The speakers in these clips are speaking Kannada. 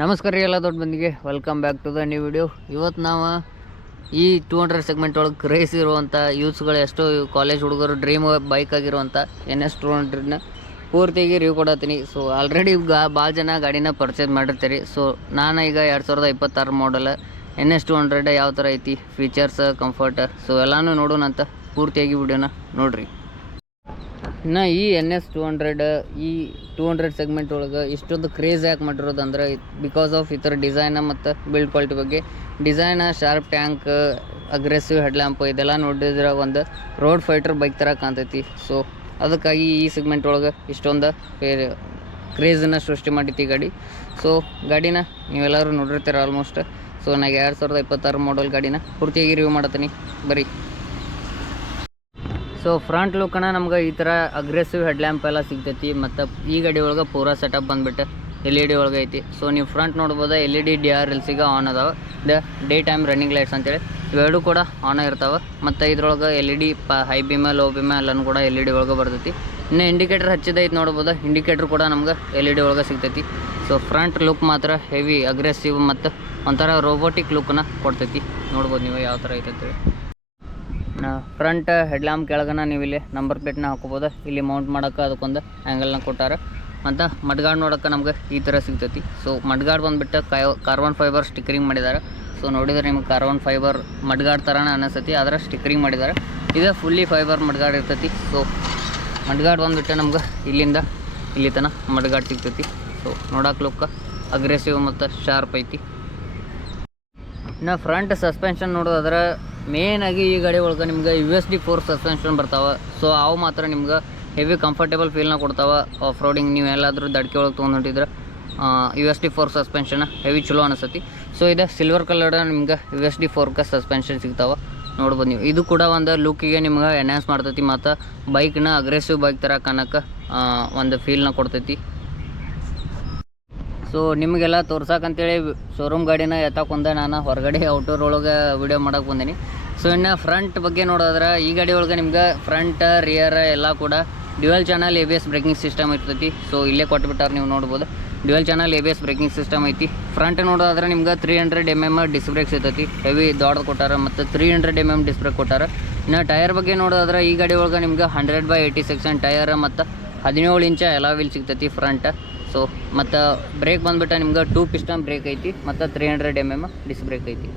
ನಮಸ್ಕಾರ ರೀ ಎಲ್ಲ ದೊಡ್ಡ ಮಂದಿಗೆ, welcome back to the new video. ಇವತ್ತು ನಾವು ಈ 200 ಸೆಗ್ಮೆಂಟ್ ಒಳಗೆ ಕ್ರೇಸ್ ಇರುವಂಥ ಯೂತ್ಸ್ಗಳು, ಎಷ್ಟೋ ಕಾಲೇಜ್ ಹುಡುಗರು ಡ್ರೀಮ್ ಬೈಕ್ ಆಗಿರುವಂಥ NS 200ನ ಪೂರ್ತಿಯಾಗಿ ರಿವ್ಯೂ ಕೊಡತ್ತೀನಿ. ಸೊ ಆಲ್ರೆಡಿ ಭಾಳ ಜನ ಗಾಡಿನ ಪರ್ಚೇಸ್ ಮಾಡಿರ್ತೀರಿ. ಸೊ ನಾನು ಈಗ 2026 ಮಾಡಲ್ NS 200 ಯಾವ ಥರ ಐತಿ, ಫೀಚರ್ಸ್, ಕಂಫರ್ಟ್, ಸೊ ಎಲ್ಲನೂ ನೋಡೋಣ ಅಂತ ಪೂರ್ತಿಯಾಗಿ ವಿಡಿಯೋನ ನೋಡಿರಿ. ಇನ್ನು ಈ NS 200 ಈ 200 ಸೆಗ್ಮೆಂಟ್ ಒಳಗೆ ಇಷ್ಟೊಂದು ಕ್ರೇಜ್ ಯಾಕೆ ಮಾಡಿರೋದು ಅಂದರೆ, ಬಿಕಾಸ್ ಆಫ್ ಈ ಥರ ಡಿಸೈನ ಮತ್ತು ಬಿಲ್ಡ್ ಕ್ವಾಲಿಟಿ ಬಗ್ಗೆ. Design, sharp tank, aggressive headlamp, ಇದೆಲ್ಲ ನೋಡಿದ್ರೆ ಒಂದು ರೋಡ್ ಫೈಟರ್ ಬೈಕ್ ಥರ ಕಾಣ್ತೈತಿ. ಸೊ ಅದಕ್ಕಾಗಿ ಈ ಸೆಗ್ಮೆಂಟ್ ಒಳಗೆ ಇಷ್ಟೊಂದು ಕ್ರೇಜನ್ನು ಸೃಷ್ಟಿ ಮಾಡೈತಿ ಗಾಡಿ. ಸೊ ಗಾಡಿನ ನೀವೆಲ್ಲರೂ ನೋಡಿರ್ತೀರ ಆಲ್ಮೋಸ್ಟ್. ಸೊ ನನಗೆ 2026 ಮಾಡಲ್ ಗಾಡಿನ ಪೂರ್ತಿಯಾಗಿ ರಿವ್ಯೂ ಮಾಡತ್ತೀನಿ, ಬರೀ. ಸೊ ಫ್ರಂಟ್ ಲುಕ್ಕನ ನಮ್ಗೆ ಈ ಥರ ಅಗ್ರೆಸಿವ್ ಹೆಡ್ಲ್ಯಾಂಪ್ ಎಲ್ಲ ಸಿಗ್ತೈತಿ. ಮತ್ತು ಈ ಗಾಡಿ ಒಳಗೆ ಪೂರಾ ಸೆಟಪ್ ಬಂದುಬಿಟ್ಟು LED ಒಳಗೆ ಐತಿ. ಸೊ ನೀವು ಫ್ರಂಟ್ ನೋಡ್ಬೋದು, LED DRLCಗೆ ಆನ್ ಅದಾವೆ. ಡೇ ಟೈಮ್ ರನ್ನಿಂಗ್ ಲೈಟ್ಸ್ ಅಂತೇಳಿ ಇವೆರಡೂ ಕೂಡ ಆನ್ ಇರ್ತಾವೆ. ಮತ್ತು ಇದ್ರೊಳಗೆ LED ಹೈ ಬೀಮ, ಲೋ ಬೀಮ ಎಲ್ಲನೂ ಕೂಡ LED ಒಳಗೆ ಬರ್ತೈತಿ. ಇನ್ನು ಇಂಡಿಕೇಟರ್ ಹಚ್ಚಿದೈತೆ ನೋಡ್ಬೋದು, ಇಂಡಿಕೇಟರ್ ಕೂಡ ನಮ್ಗೆ LED ಒಳಗೆ ಸಿಗ್ತೈತಿ. ಸೊ ಫ್ರಂಟ್ ಲುಕ್ ಮಾತ್ರ ಹೆವಿ ಅಗ್ರೆಸಿವ್ ಮತ್ತು ಒಂಥರ ರೋಬೋಟಿಕ್ ಲುಕ್ಕನ್ನ ಕೊಡ್ತೈತಿ. ನೋಡ್ಬೋದು ನೀವು ಯಾವ ಥರ ಐತೆ ಅಂತೇಳಿ. ಫ್ರಂಟ್ ಹೆಡ್ಲ್ಯಾಂಪ್ ಕೆಳಗನ ನೀವು ಇಲ್ಲಿ ನಂಬರ್ ಪ್ಲೇಟ್ನ ಹಾಕೋಬೋದು. ಇಲ್ಲಿ ಮೌಂಟ್ ಮಾಡೋಕೆ ಅದಕ್ಕೊಂದು ಆ್ಯಂಗಲ್ನ ಕೊಟ್ಟಾರೆ. ಮತ್ತು ಮಡ್ಗಾಡ್ ನೋಡೋಕೆ ನಮ್ಗೆ ಈ ಥರ ಸಿಗ್ತೈತಿ. ಸೊ ಮಡ್ಗಾಡ್ ಬಂದುಬಿಟ್ಟು ಕಾರ್ಬನ್ ಫೈಬರ್ ಸ್ಟಿಕ್ಕರಿಂಗ್ ಮಾಡಿದ್ದಾರೆ. ಸೊ ನೋಡಿದರೆ ನಿಮ್ಗೆ ಕಾರ್ಬನ್ ಫೈಬರ್ ಮಡ್ಗಾಡ್ ಥರನೇ ಅನಿಸ್ತೈತಿ, ಅದರ ಸ್ಟಿಕ್ಕರಿಂಗ್ ಮಾಡಿದ್ದಾರೆ. ಇದು ಫುಲ್ಲಿ ಫೈಬರ್ ಮಡ್ಗಾಡ್ ಇರ್ತೈತಿ. ಸೊ ಮಡ್ಗಾಡ್ ಬಂದುಬಿಟ್ಟು ನಮ್ಗೆ ಇಲ್ಲಿಂದ ಇಲ್ಲಿ ತನಕ ಮಡ್ಗಾಡ್ ಸಿಗ್ತೈತಿ. ಸೊ ನೋಡೋಕೆ ಲುಕ್ಕ ಅಗ್ರೆಸಿವ್ ಮತ್ತು ಶಾರ್ಪ್ ಐತಿ. ಇನ್ನು ಫ್ರಂಟ್ ಸಸ್ಪೆನ್ಷನ್ ನೋಡೋದಾದ್ರೆ ಮೇನಾಗಿ ಈ ಗಾಡಿ ಒಳಗೆ ನಿಮ್ಗೆ USD 4 ಸಸ್ಪೆನ್ಷನ್ ಬರ್ತಾವೆ. ಸೊ ಅವು ಮಾತ್ರ ನಿಮ್ಗೆ ಹೆವಿ ಕಂಫರ್ಟೇಬಲ್ ಫೀಲ್ನ ಕೊಡ್ತಾವೆ. ಆಫ್ ರೋಡಿಂಗ್ ನೀವು ಎಲ್ಲಾದರೂ ದಡ್ಕೆ ಒಳಗೆ ತೊಗೊಂಡಿದ್ರೆ USD 4 ಸಸ್ಪೆನ್ಷನ್ ಹೆವಿ ಚಲೋ ಅನಿಸ್ತೈತಿ. ಸೊ ಇದು ಸಿಲ್ವರ್ ಕಲರ್ ನಿಮ್ಗೆ USD 4 ಸಸ್ಪೆನ್ಷನ್ ಸಿಗ್ತಾವೆ. ನೋಡ್ಬೋದು ನೀವು. ಇದು ಕೂಡ ಒಂದು ಲುಕ್ಕಿಗೆ ನಿಮ್ಗೆ ಎನ್ಹಾನ್ಸ್ ಮಾಡ್ತೈತಿ ಮತ್ತು ಬೈಕ್ನ ಅಗ್ರೆಸಿವ್ ಬೈಕ್ ಥರ ಕಾಣಕ್ಕೆ ಒಂದು ಫೀಲ್ನ ಕೊಡ್ತೈತಿ. ಸೊ ನಿಮಗೆಲ್ಲ ತೋರ್ಸಕ್ಕಂತೇಳಿ ಶೋರೂಮ್ ಗಾಡಿನ ಎತ್ತಾಕೊಂಡೆ ನಾನು ಹೊರಗಡೆ ಔಟ್ಡೋರ್ ಒಳಗೆ ವಿಡಿಯೋ ಮಾಡೋಕೆ ಬಂದೀನಿ. ಸೊ ಇನ್ನು ಫ್ರಂಟ್ ಬಗ್ಗೆ ನೋಡೋದ್ರೆ ಈ ಗಾಡಿ ಒಳಗೆ ನಿಮ್ಗೆ ಫ್ರಂಟ್ ರಿಯರ್ ಎಲ್ಲ ಕೂಡ dual channel ABS breaking system ಇರ್ತೈತಿ. ಸೊ ಇಲ್ಲೇ ಕೊಟ್ಬಿಟ್ಟಾರೆ, ನೀವು ನೋಡ್ಬೋದು. Dual channel ABS breaking system ಐತಿ. ಫ್ರಂಟ್ ನೋಡೋದಾದ್ರೆ ನಿಮ್ಗೆ 300 mm ಡಿಸ್ ಬ್ರೇಕ್ಸ್ ಇರ್ತೈತಿ. ಹೆವಿ ದೊಡ್ಡದು ಕೊಟ್ಟಾರೆ ಮತ್ತು 300 mm ಡಿಸ್ ಬ್ರೇಕ್ ಕೊಟ್ಟಾರೆ. ಇನ್ನು ಟೈರ್ ಬಗ್ಗೆ ನೋಡೋದಾದ್ರೆ ಈ ಗಾಡಿ ಒಳಗೆ ನಿಮ್ಗೆ 100/80 ಸೆಕ್ಷನ್ ಟೈರ್ ಮತ್ತು 17 ಇಂಚ ಎಲ್ಲ ವೀಲ್ ಸಿಗ್ತೈತಿ ಫ್ರಂಟ್. ಸೊ ಮತ್ತು ಬ್ರೇಕ್ ಬಂದುಬಿಟ್ಟು ನಿಮ್ಗೆ 2 ಪಿಸ್ಟನ್ ಬ್ರೇಕ್ ಐತಿ ಮತ್ತು 300 mm ಡಿಸ್ ಬ್ರೇಕ್ ಐತಿ.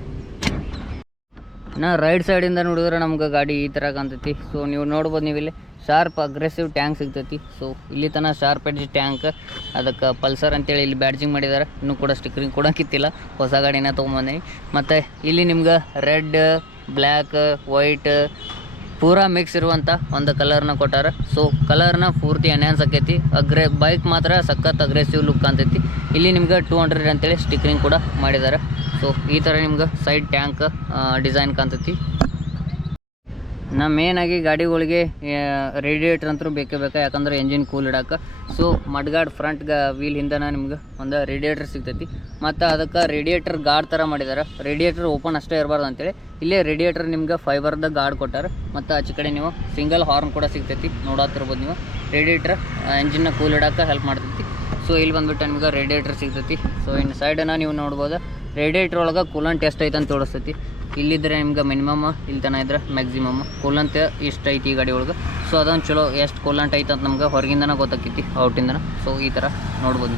ರೈಟ್ ಸೈಡಿಂದ ನೋಡಿದ್ರೆ ನಮ್ಗೆ ಗಾಡಿ ಈ ಥರ ಕಾಣ್ತೈತಿ. ಸೊ ನೀವು ನೋಡ್ಬೋದು, ನೀವು ಇಲ್ಲಿ ಶಾರ್ಪ್ ಅಗ್ರೆಸಿವ್ ಟ್ಯಾಂಕ್ ಸಿಗ್ತೈತಿ. ಸೊ ಇಲ್ಲಿ ತನಕ ಶಾರ್ಪ್ ಎಡ್ಜ್ ಟ್ಯಾಂಕ್, ಅದಕ್ಕೆ ಪಲ್ಸರ್ ಅಂತೇಳಿ ಇಲ್ಲಿ ಬ್ಯಾಡ್ಜಿಂಗ್ ಮಾಡಿದ್ದಾರೆ. ಇನ್ನೂ ಕೂಡ ಸ್ಟಿಕ್ಕರಿಂಗ್ ಕೂಡ ಕಿತ್ತಿಲ್ಲ, ಹೊಸ ಗಾಡಿನ ತೊಗೊಂಬಂದೀನಿ. ಮತ್ತು ಇಲ್ಲಿ ನಿಮ್ಗೆ ರೆಡ್, ಬ್ಲ್ಯಾಕ್, ವೈಟ್ ಪೂರಾ ಮಿಕ್ಸ್ ಇರುವಂಥ ಒಂದು ಕಲರ್ನ ಕೊಟ್ಟಾರೆ. ಸೊ ಕಲರ್ನ ಪೂರ್ತಿ ಎನ್ಹಾನ್ಸ್ ಆಕೈತಿ. ಬೈಕ್ ಮಾತ್ರ ಸಖತ್ ಅಗ್ರೆಸಿವ್ ಲುಕ್ ಕಾಣ್ತೈತಿ. ಇಲ್ಲಿ ನಿಮ್ಗೆ 200 ಅಂತೇಳಿ ಸ್ಟಿಕ್ಕರಿಂಗ್ ಕೂಡ ಮಾಡಿದ್ದಾರೆ. ಸೊ ಈ ಥರ ನಿಮ್ಗೆ ಸೈಡ್ ಟ್ಯಾಂಕ್ ಡಿಸೈನ್ ಕಾಣ್ತೈತಿ. ಮೇನಾಗಿ ಗಾಡಿಗಳಿಗೆ ರೇಡಿಯೇಟ್ರ್ ಅಂತೂ ಬೇಕೇ ಬೇಕಾ, ಯಾಕಂದ್ರೆ ಎಂಜಿನ್ ಕೂಲ್ ಇಡೋಕೆ. ಸೊ ಮಡ್ಗಾಡ್ ಫ್ರಂಟ್ ವೀಲ್ ಹಿಂದನ ನಿಮ್ಗೆ ಒಂದು ರೇಡಿಯೇಟ್ರ್ ಸಿಗ್ತೈತಿ. ಮತ್ತು ಅದಕ್ಕೆ ರೇಡಿಯೇಟರ್ ಗಾರ್ಡ್ ಥರ ಮಾಡಿದ್ದಾರೆ. ರೇಡಿಯೇಟರ್ ಓಪನ್ ಅಷ್ಟೇ ಇರಬಾರ್ದು ಅಂತೇಳಿ ಇಲ್ಲೇ ರೇಡಿಯೇಟರ್ ನಿಮ್ಗೆ ಫೈಬರ್ದ ಗಾರ್ಡ್ ಕೊಟ್ಟಾರೆ. ಮತ್ತು ಆಚೆ ನೀವು ಸಿಂಗಲ್ ಹಾರ್ನ್ ಕೂಡ ಸಿಗ್ತೈತಿ, ನೋಡತ್ತಿರ್ಬೋದು ನೀವು. ರೇಡಿಯೇಟ್ರ್ ಎಂಜಿನ್ನ ಕೂಲ್ ಇಡೋಕೆ ಹೆಲ್ಪ್ ಮಾಡ್ತೈತಿ. ಸೊ ಇಲ್ಲಿ ಬಂದುಬಿಟ್ಟು ನಿಮ್ಗೆ ರೇಡಿಯೇಟರ್ ಸಿಗ್ತೈತಿ. ಸೊ ಇನ್ನು ಸೈಡನ್ನು ನೀವು ನೋಡ್ಬೋದು, ರೇಡಿಯೇಟ್ರ್ ಒಳಗೆ ಕೂಲಂಟ್ ಎಷ್ಟು ಐತೆ ಅಂತ ತೋರಿಸ್ತೈತಿ. ಇಲ್ಲಿದ್ದರೆ ನಿಮ್ಗೆ ಮಿನಿಮಮ್, ಇಲ್ಲಿ ತನಕ ಇದ್ರೆ ಮ್ಯಾಕ್ಸಿಮಮ್ ಕೂಲಂಟ್ ಇಷ್ಟು ಐತಿ ಈ ಗಾಡಿ ಒಳಗೆ. ಸೊ ಅದೊಂದು ಚಲೋ ಎಷ್ಟು ಕೂಲಂಟ್ ಐತೆ ಅಂತ ನಮ್ಗೆ ಹೊರಗಿಂದನೇ ಗೊತ್ತಾಕೈತಿ, ಔಟಿಂದನ. ಸೊ ಈ ಥರ ನೋಡ್ಬೋದು.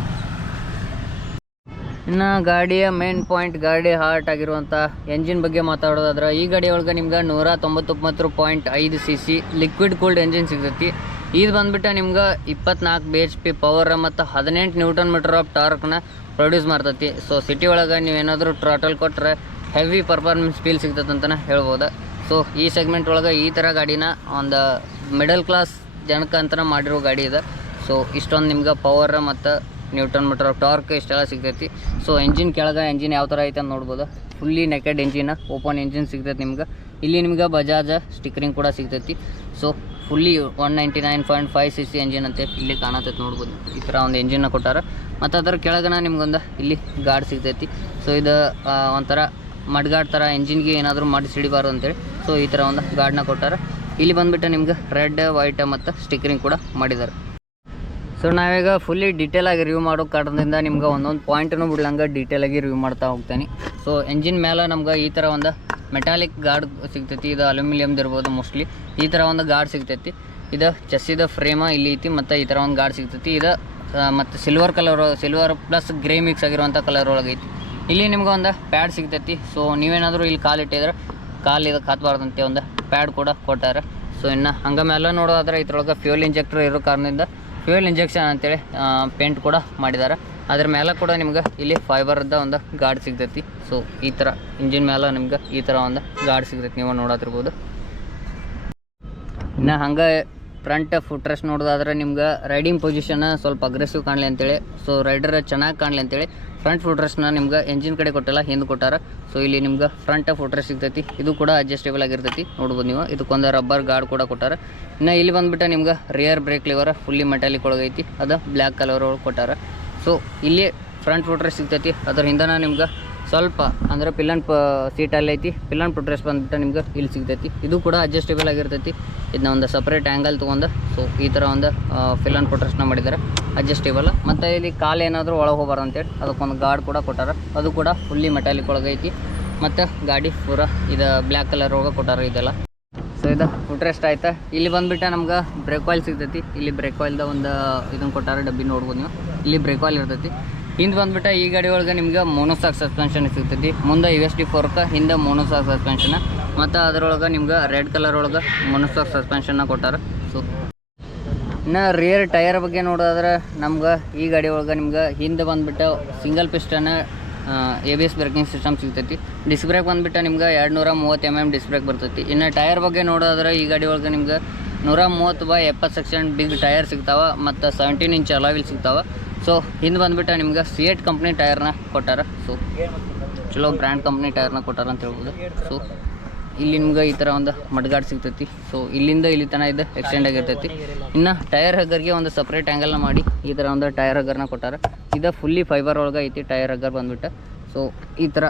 ಇನ್ನು ಗಾಡಿಯ ಮೇನ್ ಪಾಯಿಂಟ್, ಗಾಡಿ ಹಾರ್ಟ್ ಆಗಿರುವಂಥ ಎಂಜಿನ್ ಬಗ್ಗೆ ಮಾತಾಡೋದಾದ್ರೆ ಈ ಗಾಡಿ ಒಳಗೆ ನಿಮ್ಗೆ 199.5 cc ಲಿಕ್ವಿಡ್ ಕೂಲ್ಡ್ ಎಂಜಿನ್ ಸಿಗ್ತೈತಿ. ಇದು ಬಂದುಬಿಟ್ಟು ನಿಮ್ಗೆ 24 bhp ಪವರ್ ಮತ್ತು 18 Nm ಆಫ್ ಟಾರ್ಕ್ನ ಪ್ರೊಡ್ಯೂಸ್ ಮಾಡ್ತೈತಿ. ಸೊ ಸಿಟಿ ಒಳಗೆ ನೀವೇನಾದರೂ ಟ್ರಾಟಲ್ ಕೊಟ್ಟರೆ ಹೆವಿ ಪರ್ಫಾರ್ಮೆನ್ಸ್ ಫೀಲ್ ಸಿಗ್ತೈತೆ ಅಂತಲೇ ಹೇಳ್ಬೋದು. ಸೊ ಈ ಸೆಗ್ಮೆಂಟ್ ಒಳಗೆ ಈ ಥರ ಗಾಡಿನ ಒಂದು ಮಿಡಲ್ ಕ್ಲಾಸ್ ಜನಕ್ಕೆ ಅಂತ ಮಾಡಿರೋ ಗಾಡಿ ಇದೆ. ಸೊ ಇಷ್ಟೊಂದು ನಿಮ್ಗೆ ಪವರ್ ಮತ್ತು Nm ಆಫ್ ಟಾರ್ಕ್ ಇಷ್ಟೆಲ್ಲ ಸಿಗ್ತೈತಿ. ಸೊ ಎಂಜಿನ್ ಕೆಳಗೆ ಎಂಜಿನ್ ಯಾವ ಥರ ಐತೆ ಅಂತ ನೋಡ್ಬೋದು. Fully naked engine, open engine ಸಿಗ್ತೈತಿ ನಿಮ್ಗೆ. ಇಲ್ಲಿ ನಿಮ್ಗೆ ಬಜಾಜ್ ಸ್ಟಿಕ್ಕರಿಂಗ್ ಕೂಡ ಸಿಗ್ತೈತಿ. ಸೊ ಫುಲ್ಲಿ 199.5 cc ಎಂಜಿನ್ ಅಂತ ಇಲ್ಲಿ ಕಾಣತೈತಿ, ನೋಡ್ಬೋದು. ಈ ಥರ ಒಂದು ಎಂಜಿನ್ನ ಕೊಟ್ಟಾರೆ. ಮತ್ತು ಅದರ ಕೆಳಗನ ನಿಮ್ಗೊಂದು ಇಲ್ಲಿ ಗಾರ್ಡ್ ಸಿಗ್ತೈತಿ. ಸೊ ಇದು ಒಂಥರ ಮಡ್ಗಾಡ್ ಥರ ಎಂಜಿನ್ಗೆ ಏನಾದರೂ ಮಾಡಿ ಸಿಡಿಬಾರ್ದು ಅಂತೇಳಿ ಸೊ ಈ ಥರ ಒಂದು ಗಾರ್ಡ್ನ ಕೊಟ್ಟಾರೆ. ಇಲ್ಲಿ ಬಂದುಬಿಟ್ಟು ನಿಮ್ಗೆ ರೆಡ್, ವೈಟ್ ಮತ್ತು ಸ್ಟಿಕ್ಕರಿಂಗ್ ಕೂಡ ಮಾಡಿದ್ದಾರೆ. ಸೊ ನಾವೀಗ ಫುಲ್ಲಿ ಡೀಟೇಲಾಗಿ ರಿವ್ಯೂ ಮಾಡೋ ಕಾರಣದಿಂದ ನಿಮ್ಗೆ ಒಂದೊಂದು ಪಾಯಿಂಟನ್ನು ಬಿಡ್ಲಂಗೆ ಡೀಟೇಲಾಗಿ ರಿವ್ಯೂ ಮಾಡ್ತಾ ಹೋಗ್ತೀನಿ. ಸೊ ಎಂಜಿನ್ ಮೇಲೆ ನಮ್ಗೆ ಈ ಥರ ಒಂದು ಮೆಟಾಲಿಕ್ ಗಾರ್ಡ್ ಸಿಗ್ತೈತಿ, ಇದು ಅಲ್ಯೂಮಿನಿಯಮ್ದು ಇರ್ಬೋದು ಮೋಸ್ಟ್ಲಿ. ಈ ಥರ ಒಂದು ಗಾರ್ಡ್ ಸಿಗ್ತೈತಿ. ಇದು ಚೆಸ್ಸಿದ ಫ್ರೇಮ ಇಲ್ಲಿ ಐತಿ ಮತ್ತು ಈ ಥರ ಒಂದು ಗಾರ್ಡ್ ಸಿಗ್ತೈತಿ. ಇದು ಮತ್ತು ಸಿಲ್ವರ್ ಪ್ಲಸ್ ಗ್ರೇ ಮಿಕ್ಸ್ ಆಗಿರುವಂಥ ಕಲರ್ ಒಳಗೈತಿ. ಇಲ್ಲಿ ನಿಮ್ಗೆ ಒಂದು ಪ್ಯಾಡ್ ಸಿಗ್ತೈತಿ. ಸೊ ನೀವೇನಾದರೂ ಇಲ್ಲಿ ಕಾಲು ಇಟ್ಟಿದ್ರೆ ಕಾಲು ಇದಕ್ಕೆ ಹತ್ತಬಾರ್ದಂತೆ ಒಂದು ಪ್ಯಾಡ್ ಕೂಡ ಕೊಟ್ಟಾರೆ. ಸೊ ಇನ್ನು ಹಂಗೆ ಮೇಲೆ ನೋಡೋದಾದ್ರೆ ಇದ್ರೊಳಗೆ ಫ್ಯೂಯಲ್ ಇಂಜೆಕ್ಟರ್ ಇರೋ ಕಾರಣದಿಂದ ಫ್ಯೂಯಲ್ ಇಂಜೆಕ್ಷನ್ ಅಂತೇಳಿ ಪೇಂಟ್ ಕೂಡ ಮಾಡಿದ್ದಾರೆ. ಅದ್ರ ಮೇಲೆ ಕೂಡ ನಿಮ್ಗೆ ಇಲ್ಲಿ ಫೈಬರ್ದ ಒಂದು ಗಾರ್ಡ್ ಸಿಗ್ತೈತಿ. ಸೊ ಈ ಥರ ಇಂಜಿನ್ ಮೇಲೆ ನಿಮ್ಗೆ ಈ ಥರ ಒಂದು ಗಾರ್ಡ್ ಸಿಗ್ತೈತಿ, ನೀವು ನೋಡತ್ತಿರ್ಬೋದು. ಇನ್ನು ಹಂಗೆ ಫ್ರಂಟ್ ಫುಟ್ ರೆಸ್ಟ್ ನೋಡೋದಾದ್ರೆ ನಿಮ್ಗೆ ರೈಡಿಂಗ್ ಪೊಸಿಷನ್ ಸ್ವಲ್ಪ ಅಗ್ರೆಸಿವ್ ಕಾಣಲಿ ಅಂತೇಳಿ, ಸೊ ರೈಡರ್ ಚೆನ್ನಾಗಿ ಕಾಣಲಿ ಅಂತೇಳಿ ಫ್ರಂಟ್ ಫುಟ್ ರೆಸ್ಟ್ನ ನಿಮ್ಗೆ ಎಂಜಿನ್ ಕಡೆ ಕೊಟ್ಟಿಲ್ಲ, ಹಿಂದೆ ಕೊಟ್ಟಾರ. ಸೊ ಇಲ್ಲಿ ನಿಮ್ಗೆ ಫ್ರಂಟ್ ಫುಟ್ ರೆಸ್ಟ್ ಸಿಗ್ತೈತಿ. ಇದು ಕೂಡ ಅಡ್ಜಸ್ಟೇಬಲ್ ಆಗಿರ್ತೈತಿ, ನೋಡ್ಬೋದು ನೀವು. ಇದಕ್ಕೊಂದು ರಬ್ಬರ್ ಗಾರ್ಡ್ ಕೂಡ ಕೊಟ್ಟಾರ. ಇನ್ನು ಇಲ್ಲಿ ಬಂದುಬಿಟ್ಟು ನಿಮ್ಗೆ rear brake lever fully metallic ಒಳಗೈತಿ, ಅದು ಬ್ಲ್ಯಾಕ್ ಕಲರ್ ಒಳಗೆ ಕೊಟ್ಟಾರ. ಸೊ ಇಲ್ಲಿ ಫ್ರಂಟ್ ಫುಟ್ ರೆಸ್ಟ್ ಸಿಗ್ತೈತಿ. ಅದ್ರ ಹಿಂದನ ನಿಮ್ಗೆ ಸ್ವಲ್ಪ ಅಂದರೆ ಪಿಲ್ಲನ್ ಸೀಟಲ್ಲಿ ಐತಿ. ಪಿಲ್ಲನ್ ಫುಟ್ ರೆಸ್ಟ್ ಬಂದುಬಿಟ್ಟು ನಿಮ್ಗೆ ಇಲ್ಲಿ ಸಿಗ್ತೈತಿ. ಇದು ಕೂಡ ಅಡ್ಜಸ್ಟೇಬಲ್ ಆಗಿರ್ತೈತಿ. ಇದನ್ನ ಒಂದು ಸಪ್ರೇಟ್ ಆ್ಯಂಗಲ್ ತೊಗೊಂಡು ಸೊ ಈ ಥರ ಒಂದು ಪಿಲ್ಲನ್ ಫುಟ್ ರೆಸ್ಟ್ನ ಮಾಡಿದ್ದಾರೆ, ಅಡ್ಜಸ್ಟೇಬಲ್. ಮತ್ತು ಇಲ್ಲಿ ಕಾಲು ಏನಾದರೂ ಒಳಗೆ ಹೋಗ್ಬಾರ್ದು ಅಂತೇಳಿ ಅದಕ್ಕೊಂದು ಗಾರ್ಡ್ ಕೂಡ ಕೊಟ್ಟಾರ. ಅದು ಕೂಡ ಫುಲ್ಲಿ ಮೆಟಾಲಿಕ್ ಒಳಗೈತಿ. ಮತ್ತು ಗಾಡಿ ಪೂರ ಇದು ಬ್ಲ್ಯಾಕ್ ಕಲರ್ ಒಳಗೆ ಕೊಟ್ಟಾರ ಇದೆಲ್ಲ. ಸೊ ಇದು ಫುಟ್ ರೆಸ್ಟ್ ಆಯ್ತಾ. ಇಲ್ಲಿ ಬಂದುಬಿಟ್ಟು ನಮ್ಗೆ ಬ್ರೇಕ್ ಆಯಿಲ್ ಸಿಗ್ತೈತಿ. ಇಲ್ಲಿ ಬ್ರೇಕ್ ಆಯಿಲ್ದ ಒಂದು ಇದನ್ನು ಕೊಟ್ಟಾರ, ಡಬ್ಬಿ ನೋಡ್ಬೋದು ನೀವು. ಇಲ್ಲಿ ಬ್ರೇಕ್ ಆಯಿಲ್ ಇರ್ತೈತಿ. ಹಿಂದೆ ಬಂದುಬಿಟ್ಟು ಈ ಗಾಡಿ ಒಳಗೆ ನಿಮ್ಗೆ ಮೋನೋಸಾಕ್ ಸಸ್ಪೆನ್ಷನ್ ಸಿಗ್ತೈತಿ. ಮುಂದೆ USD ಫೋರ್ಕ್, ಹಿಂದೆ ಮೋನೋಸಾಕ್ ಸಸ್ಪೆನ್ಷನ್. ಮತ್ತು ಅದರೊಳಗೆ ನಿಮ್ಗೆ ರೆಡ್ ಕಲರ್ ಒಳಗೆ ಮೋನೋಸಾಕ್ ಸಸ್ಪೆನ್ಷನ್ನ ಕೊಟ್ಟಾರ. ಸೊ ಇನ್ನು ರಿಯರ್ ಟೈರ್ ಬಗ್ಗೆ ನೋಡೋದಾದ್ರೆ ನಮ್ಗೆ ಈ ಗಾಡಿ ಒಳಗೆ ನಿಮ್ಗೆ ಹಿಂದೆ ಬಂದುಬಿಟ್ಟು single piston ABS breaking system ಸಿಗ್ತೈತಿ. ಡಿಸ್ಕ್ ಬ್ರೇಕ್ ಬಂದುಬಿಟ್ಟು ನಿಮ್ಗೆ 230 mm ಡಿಸ್ಕ್ ಬ್ರೇಕ್ ಬರ್ತೈತಿ. ಇನ್ನು ಟೈರ್ ಬಗ್ಗೆ ನೋಡೋದಾದ್ರೆ ಈ ಗಾಡಿ ಒಳಗೆ ನಿಮ್ಗೆ 130/70 ಸೆಕ್ಷನ್ ಬಿಗ್ ಟೈರ್ ಸಿಗ್ತಾವೆ ಮತ್ತು 17 ಇಂಚ್ ಅಲಾವಿಲ್ ಸಿಗ್ತಾವೆ. ಸೊ ಹಿಂದೆ ಬಂದುಬಿಟ್ಟು ನಿಮ್ಗೆ C8 ಕಂಪ್ನಿ ಟೈರ್ನ ಕೊಟ್ಟಾರ. ಸೊ ಚಲೋ ಬ್ರ್ಯಾಂಡ್ ಕಂಪ್ನಿ ಟೈರ್ನ ಕೊಟ್ಟಾರ ಅಂತ ಹೇಳ್ಬೋದು. ಸೊ ಇಲ್ಲಿ ನಿಮ್ಗೆ ಈ ಥರ ಒಂದು ಮಡ್ಗಾಡ್ ಸಿಗ್ತೈತಿ. ಸೊ ಇಲ್ಲಿಂದ ಇಲ್ಲಿ ತನಕ ಇದು ಎಕ್ಸ್ಟೆಂಡ್ ಆಗಿರ್ತೈತಿ. ಇನ್ನು ಟೈರ್ ಹಗ್ಗರ್ಗೆ ಒಂದು ಸಪ್ರೇಟ್ ಆ್ಯಂಗಲ್ನ ಮಾಡಿ ಈ ಥರ ಒಂದು ಟೈರ್ ಹಗ್ಗರ್ನ ಕೊಟ್ಟಾರ. ಇದು ಫುಲ್ಲಿ ಫೈಬರ್ ಒಳಗೆ ಐತಿ ಟೈರ್ ಹಗ್ಗರ್ ಬಂದುಬಿಟ್ಟು. ಸೊ ಈ ಥರ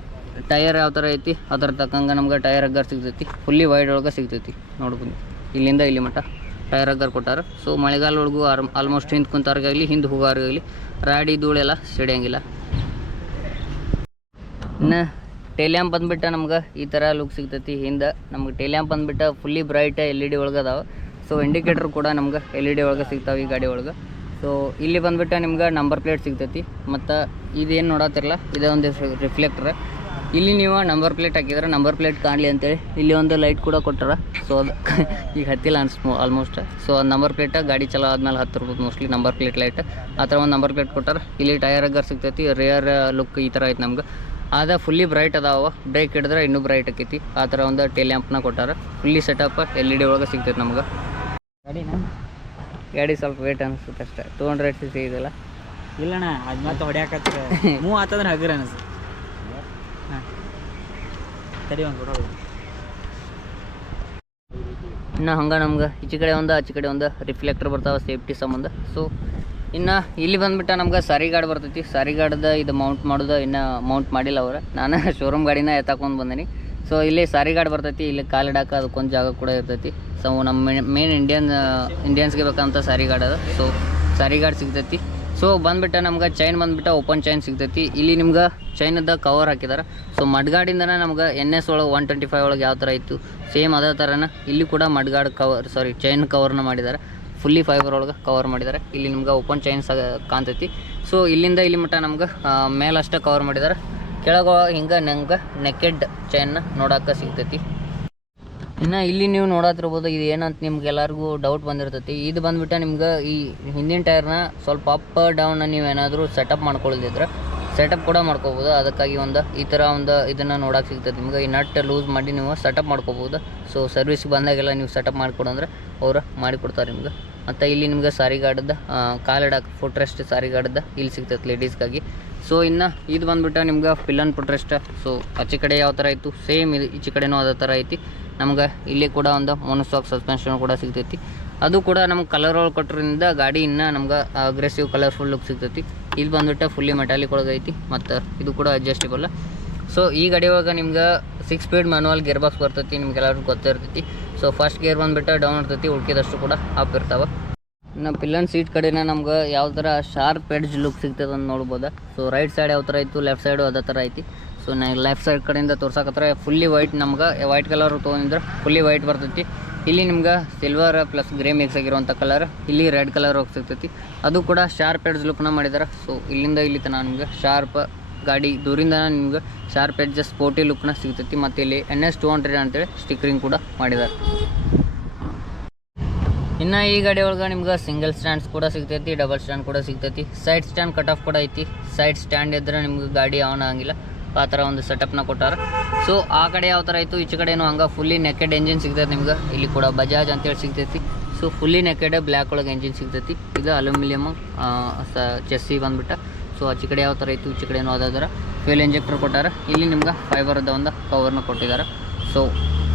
ಟೈರ್ ಯಾವ ಥರ ಐತಿ ಅದ್ರ ತಕ್ಕಂಗೆ ನಮ್ಗೆ ಟೈರ್ ಹಗ್ಗರ್ ಸಿಗ್ತೈತಿ. ಫುಲ್ಲಿ ವೈಡ್ ಒಳಗೆ ಸಿಗ್ತೈತಿ, ನೋಡ್ಬೋದು. ಇಲ್ಲಿಂದ ಇಲ್ಲಿ ಮಟ್ಟ ಟೈರ್ ಹಗ್ಗರ್ ಕೊಟ್ಟಾರ. ಸೊ ಮಳೆಗಾಲ ಒಳಗೂ ಆಲ್ಮೋಸ್ಟ್ ಹಿಂದೆ ಕುಂತಾರ್ಗಾಗಲಿ ಹಿಂದೆ ಹೋಗೋರ್ಗಾಗಲಿ ರಾಡಿ ಧೂಳೆಲ್ಲ ಸಿಡಿಯಂಗಿಲ್ಲ. ಇನ್ನು ಟೇಲ್ಯಾಂಪ್ ಬಂದುಬಿಟ್ಟು ನಮ್ಗೆ ಈ ಥರ ಲುಕ್ ಸಿಗ್ತೈತಿ. ಹಿಂದೆ ನಮ್ಗೆ ಟೇಲ್ಯಾಂಪ್ ಬಂದುಬಿಟ್ಟು ಫುಲ್ಲಿ ಬ್ರೈಟ್ LED ಒಳಗೆ ಅದಾವೆ. ಸೊ ಇಂಡಿಕೇಟರ್ ಕೂಡ ನಮ್ಗೆ LED ಒಳಗೆ ಸಿಗ್ತಾವೆ ಈ ಗಾಡಿ ಒಳಗೆ. ಸೊ ಇಲ್ಲಿ ಬಂದುಬಿಟ್ಟು ನಿಮ್ಗೆ ನಂಬರ್ ಪ್ಲೇಟ್ ಸಿಗ್ತೈತಿ. ಮತ್ತು ಇದೇನು ನೋಡತ್ತಿರಲ್ಲ ಇದು ಒಂದು ರಿಫ್ಲೆಕ್ಟರ್. ಇಲ್ಲಿ ನೀವು ನಂಬರ್ ಪ್ಲೇಟ್ ಹಾಕಿದ್ರೆ ನಂಬರ್ ಪ್ಲೇಟ್ ಕಾಣಲಿ ಅಂತೇಳಿ ಇಲ್ಲಿ ಒಂದು ಲೈಟ್ ಕೂಡ ಕೊಟ್ಟಾರ. ಸೊ ಅದು ಈಗ ಹತ್ತಿಲ್ಲ ಆಲ್ಮೋಸ್ಟ್. ಸೊ ಅದು ನಂಬರ್ ಪ್ಲೇಟ್ ಗಾಡಿ ಚಲೋ ಆದ್ಮೇಲೆ ಹತ್ತಿರ್ಬೋದು ಮೋಸ್ಟ್ಲಿ ನಂಬರ್ ಪ್ಲೇಟ್ ಲೈಟ್. ಆ ಥರ ಒಂದು ನಂಬರ್ ಪ್ಲೇಟ್ ಕೊಟ್ಟಾರ. ಇಲ್ಲಿ ಟೈರ್ ಹಗ್ಗರ್ ಸಿಗ್ತೈತಿ. ರಿಯರ್ ಲುಕ್ ಈ ಥರ ಐತೆ ನಮ್ಗೆ. ಅದ ಫುಲ್ಲಿ ಬ್ರೈಟ್ ಅದಾವ, ಬ್ರೇಕ್ ಹಿಡಿದ್ರೆ ಇನ್ನೂ ಬ್ರೈಟ್ ಆಕೈತಿ. ಆ ಥರ ಒಂದು ಟೇಲ್ ಲ್ಯಾಂಪ್ನ ಕೊಟ್ಟಾರ. ಫುಲ್ಲಿ ಸೆಟಪ್ LED ಒಳಗೆ ಸಿಗ್ತೈತೆ ನಮ್ಗೆ. ಗಾಡಿ ಸ್ವಲ್ಪ ವೇಟ್ ಅನಿಸುತ್ತೆ ಅಷ್ಟೇ. 200cc ಇದೆಲ್ಲ ಇಲ್ಲಣ್ಣ, ಅದು ಮತ್ತೆ ಹೊಡ್ಯಾಕತ್ರ ಮೂವ್ ಆತಂದ್ರೆ ಹಗುರ ಅನಿಸುತ್ತೆ. ಹಾಂ ಸರಿ ಒಂದು ಕೊಡೋದು. ಇನ್ನು ಹಂಗೆ ನಮ್ಗೆ ಈಚೆ ಕಡೆ ಒಂದು ಆಚೆ ಕಡೆ ಒಂದು ರಿಫ್ಲೆಕ್ಟರ್ ಬರ್ತಾವೆ ಸೇಫ್ಟಿ ಸಂಬಂಧ. ಸೊ ಇನ್ನು ಇಲ್ಲಿ ಬಂದುಬಿಟ್ಟು ನಮ್ಗೆ ಸಾರಿ ಗಾರ್ಡ್ ಬರ್ತೈತಿ. ಸಾರಿ ಗಾರ್ಡ್ದು ಇದು ಮೌಂಟ್ ಮಾಡೋದು ಇನ್ನೂ ಮೌಂಟ್ ಮಾಡಿಲ್ಲ ಅವ್ರು. ನಾನು ಶೋರೂಮ್ ಗಾಡಿನ ಎತ್ತಾಕೊಂಡು ಬಂದೀನಿ. ಸೊ ಇಲ್ಲಿ ಸಾರಿ ಗಾರ್ಡ್ ಬರ್ತೈತಿ. ಇಲ್ಲಿ ಕಾಲಿಡಾಕ ಅದಕ್ಕೊಂದು ಜಾಗ ಕೂಡ ಇರ್ತೈತಿ. ಸೊ ನಮ್ಮ ಮೇನ್ ಇಂಡಿಯನ್ಸ್ಗೆ ಬೇಕಂತ ಸಾರಿ ಗಾರ್ಡ್ ಅದು. ಸೊ ಸಾರಿ ಗಾರ್ಡ್ ಸಿಗ್ತೈತಿ. ಸೊ ಬಂದುಬಿಟ್ಟು ನಮ್ಗೆ ಚೈನ್ ಬಂದುಬಿಟ್ಟು ಓಪನ್ ಚೈನ್ ಸಿಗ್ತೈತಿ. ಇಲ್ಲಿ ನಿಮ್ಗೆ ಚೈನದ ಕವರ್ ಹಾಕಿದ್ದಾರೆ. ಸೊ ಮಡ್ಗಾಡಿಂದನೇ ನಮ್ಗೆ NS ಒಳಗೆ 125 ಒಳಗೆ ಯಾವ ಥರ ಇತ್ತು ಸೇಮ್ ಅದೇ ಥರನ ಇಲ್ಲಿ ಕೂಡ ಮಡ್ಗಾಡ್ ಚೈನ್ ಕವರ್ನ ಮಾಡಿದ್ದಾರೆ. ಫುಲ್ಲಿ ಫೈಬರ್ ಒಳಗೆ ಕವರ್ ಮಾಡಿದ್ದಾರೆ. ಇಲ್ಲಿ ನಿಮ್ಗೆ ಓಪನ್ ಚೈನ್ಸ್ ಕಾಣ್ತೈತಿ. ಸೊ ಇಲ್ಲಿಂದ ಇಲ್ಲಿ ಮಟ್ಟ ನಮ್ಗೆ ಮೇಲಷ್ಟೇ ಕವರ್ ಮಾಡಿದ್ದಾರೆ. ಕೆಳಗೆ ಹಿಂಗೆ ನಂಗೆ ನೆಕೆಡ್ ಚೈನ್ನ ನೋಡೋಕೆ ಸಿಗ್ತೈತಿ. ಇನ್ನು ಇಲ್ಲಿ ನೀವು ನೋಡತ್ತಿರ್ಬೋದು ಇದು ಏನಂತ ನಿಮ್ಗೆ ಎಲ್ಲರಿಗೂ ಡೌಟ್ ಬಂದಿರ್ತೈತಿ. ಇದು ಬಂದುಬಿಟ್ಟು ನಿಮ್ಗೆ ಈ ಹಿಂದಿನ ಟೈರ್ನ ಸ್ವಲ್ಪ ಅಪ್ ಡೌನ್ ನೀವೇನಾದರೂ ಸೆಟಪ್ ಮಾಡ್ಕೊಳ್ದಿದ್ರೆ ಸೆಟಪ್ ಕೂಡ ಮಾಡ್ಕೋಬೋದು. ಅದಕ್ಕಾಗಿ ಒಂದು ಈ ಥರ ಒಂದು ಇದನ್ನು ನೋಡೋಕೆ ಸಿಗ್ತದೆ ನಿಮ್ಗೆ. ಈ ನಟ್ ಲೂಸ್ ಮಾಡಿ ನೀವು ಸೆಟಪ್ ಮಾಡ್ಕೋಬೋದು. ಸೊ ಸರ್ವಿಸ್ಗೆ ಬಂದಾಗೆಲ್ಲ ನೀವು ಸೆಟಪ್ ಮಾಡಿಕೊಡಂದ್ರೆ ಅವರು ಮಾಡಿಕೊಡ್ತಾರೆ ನಿಮ್ಗೆ. ಮತ್ತು ಇಲ್ಲಿ ನಿಮ್ಗೆ ಸಾರಿ ಗಾರ್ಡ್ದು ಕಾಲಿಡಾಕ ಫುಟ್ ರೆಸ್ಟ್ ಸಾರಿ ಗಾರ್ಡ್ದು ಇಲ್ಲಿ ಸಿಗ್ತೈತೆ ಲೇಡೀಸ್ಗಾಗಿ. ಸೊ ಇನ್ನು ಇದು ಬಂದುಬಿಟ್ಟು ನಿಮ್ಗೆ ಪಿಲ್ಲನ್ ಫುಟ್ ರೆಸ್ಟ್. ಸೊ ಆಚೆ ಕಡೆ ಯಾವ ಥರ ಇತ್ತು ಸೇಮ್ ಇದು ಈಚೆ ಕಡೆನೂ ಅದೇ ಥರ ಐತಿ. ನಮ್ಗೆ ಇಲ್ಲಿ ಕೂಡ ಒಂದು ಮೋನೋಸಾಕ್ ಸಸ್ಪೆನ್ಷನ್ ಕೂಡ ಸಿಗ್ತೈತಿ. ಅದು ಕೂಡ ನಮ್ಗೆ ಕಲರ್ ಒಳಗೆ ಕೊಟ್ಟರಿಂದ ಗಾಡಿ ಇನ್ನೂ ನಮ್ಗೆ ಅಗ್ರೆಸಿವ್ ಕಲರ್ಫುಲ್ ಲುಕ್ ಸಿಗ್ತೈತಿ. ಇದು ಬಂದುಬಿಟ್ಟು ಫುಲ್ಲಿ ಮೆಟಾಲಿಕ್ ಒಳಗೆ ಐತಿ. ಮತ್ತು ಇದು ಕೂಡ ಅಡ್ಜಸ್ಟೇಬಲ್. ಸೊ ಈ ಗಾಡಿ ಒಳಗೆ ನಿಮ್ಗೆ 6 ಸ್ಪೀಡ್ ಮ್ಯಾನುವಲ್ ಗೇರ್ ಬಾಕ್ಸ್ ಬರ್ತೈತಿ. ನಿಮ್ಗೆಲ್ಲರಿಗೂ ಗೊತ್ತಿರ್ತೈತಿ. ಸೊ ಫಸ್ಟ್ ಗೇರ್ ಬಂದುಬಿಟ್ಟು ಡೌನ್ ಇರ್ತೈತಿ, ಉಳ್ಕಿದಷ್ಟು ಕೂಡ ಅಪ್ ಇರ್ತಾವೆ. ಇನ್ನು ಪಿಲ್ಲನ್ ಸೀಟ್ ಕಡೆನ ನಮ್ಗೆ ಯಾವ ಥರ ಶಾರ್ಪ್ ಎಡ್ಜ್ ಲುಕ್ ಸಿಗ್ತದೆ ಅಂತ ನೋಡ್ಬೋದು. ಸೊ ರೈಟ್ ಸೈಡ್ ಯಾವ ಥರ ಇತ್ತು, ಲೆಫ್ಟ್ ಸೈಡು ಅದೇ ಥರ ಐತಿ. ಸೊ ನಾ ಲೆಫ್ಟ್ ಸೈಡ್ ಕಡೆಯಿಂದ ತೋರ್ಸಕತ್ತರ ಫುಲ್ಲಿ ವೈಟ್, ನಮ್ಗೆ ವೈಟ್ ಕಲರ್ ತೊಗೊಂಡ್ರೆ ಫುಲ್ಲಿ ವೈಟ್ ಬರ್ತೈತಿ. ಇಲ್ಲಿ ನಿಮ್ಗೆ ಸಿಲ್ವರ್ ಪ್ಲಸ್ ಗ್ರೇ ಮಿಕ್ಸ್ ಆಗಿರುವಂಥ ಕಲರ್, ಇಲ್ಲಿ ರೆಡ್ ಕಲರ್ ಹೋಗಿ ಸಿಗ್ತೈತಿ. ಅದು ಕೂಡ ಶಾರ್ಪ್ ಎಡ್ಜ್ ಲುಕ್ನ ಮಾಡಿದ್ದಾರೆ. ಸೊ ಇಲ್ಲಿಂದ ಇಲ್ಲಿ ತನಕ ನಿಮ್ಗೆ ಶಾರ್ಪ್ ಗಾಡಿ ದೂರಿಂದ ನಿಮ್ಗೆ ಶಾರ್ಪ್ ಎಡ್ಜ್ ಸ್ಪೋರ್ಟಿ ಲುಕ್ನ ಸಿಗ್ತೈತಿ. ಮತ್ತು ಇಲ್ಲಿ NS 200 ಅಂತೇಳಿ ಸ್ಟಿಕರಿಂಗ್ ಕೂಡ ಮಾಡಿದ್ದಾರೆ. ಇನ್ನು ಈ ಗಾಡಿ ಒಳಗೆ ನಿಮ್ಗೆ ಸಿಂಗಲ್ ಸ್ಟ್ಯಾಂಡ್ಸ್ ಕೂಡ ಸಿಗ್ತೈತಿ, ಡಬಲ್ ಸ್ಟ್ಯಾಂಡ್ ಕೂಡ ಸಿಗ್ತೈತಿ. ಸೈಡ್ ಸ್ಟ್ಯಾಂಡ್ ಕಟ್ ಆಫ್ ಕೂಡ ಐತಿ. ಸೈಡ್ ಸ್ಟ್ಯಾಂಡ್ ಇದ್ದರೆ ನಿಮ್ಗೆ ಗಾಡಿ ಆನ್ ಆಗಿಲ್ಲ, ಆ ಥರ ಒಂದು ಸೆಟಪ್ನ ಕೊಟ್ಟಾರ. ಸೊ ಆ ಕಡೆ ಯಾವ ಥರ ಇತ್ತು, ಈಚೆ ಕಡೆನೂ ಹಂಗೆ ಫುಲ್ಲಿ ನೆಕೆಡ್ ಎಂಜಿನ್ ಸಿಗ್ತೈತೆ ನಿಮ್ಗೆ. ಇಲ್ಲಿ ಕೂಡ ಬಜಾಜ್ ಅಂತೇಳಿ ಸಿಗ್ತೈತಿ. ಸೊ ಫುಲ್ಲಿ ನೆಕೆಡ್ ಬ್ಲ್ಯಾಕ್ ಒಳಗೆ ಎಂಜಿನ್ ಸಿಗ್ತೈತಿ. ಇದು ಅಲ್ಯೂಮಿನಿಯಮ್ ಚೆಸ್ಸಿ ಬಂದ್ಬಿಟ್ಟು. ಸೊ ಆಚೆ ಕಡೆ ಯಾವ ಥರ ಇತ್ತು, ಈಚೆ ಕಡೆನೂ ಅದೇ ಥರ ಫ್ಯೂಲ್ ಇಂಜೆಕ್ಟರ್ ಕೊಟ್ಟಾರ. ಇಲ್ಲಿ ನಿಮ್ಗೆ ಫೈಬರ್ದ ಒಂದು ಕವರ್ನ ಕೊಟ್ಟಿದ್ದಾರೆ. ಸೊ